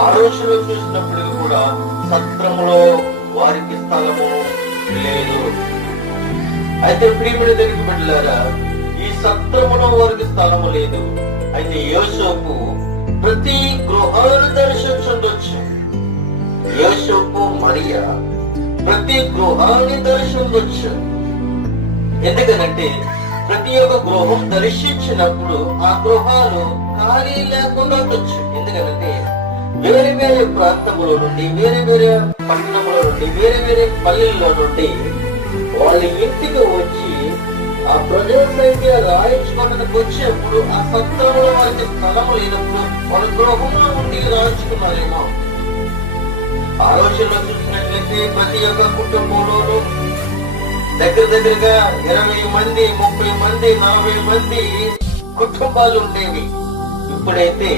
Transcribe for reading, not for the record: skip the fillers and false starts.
ఆ రోజులో చూసినప్పుడు కూడా సత్రములో వారికి స్థలము లేదు. అయితే ప్రియమైన దగ్గరికి బిడ్డలారా, ఈ సత్రములో వారికి స్థలము లేదు. అయితే యోసేపు ప్రతి గృహాలను దర్శించుండొచ్చు. యోసేపు మరియా ప్రతి గృహాన్ని దర్శించవచ్చు. ఎందుకనంటే ప్రతి ఒక్క గృహం దర్శించినప్పుడు ఆ గృహాలు ఖాళీ లేకుండా ఉండొచ్చు. ఎందుకంటే వేరే వేరే ప్రాంతముల నుండి, వేరే వేరే పట్టణముల నుండి, వేరే వేరే పల్లెల్లో నుండి వాళ్ళ ఇంటికి వచ్చి ఆ ప్రజల సంఖ్య రాయించుకోవడానికి వచ్చేప్పుడు ఆ సత్రంలో వారికి స్థలము లేనప్పుడు వాళ్ళ గృహంలో ఉండి రాయించుకున్నారేమో. ఆ రోజుల్లో చూసినట్లయితే ప్రతి ఒక్క కుటుంబంలోనూ దగ్గరగా 20 మంది, 30 మంది, 40 మంది కుటుంబాలు ఉండేవి. ఇప్పుడైతే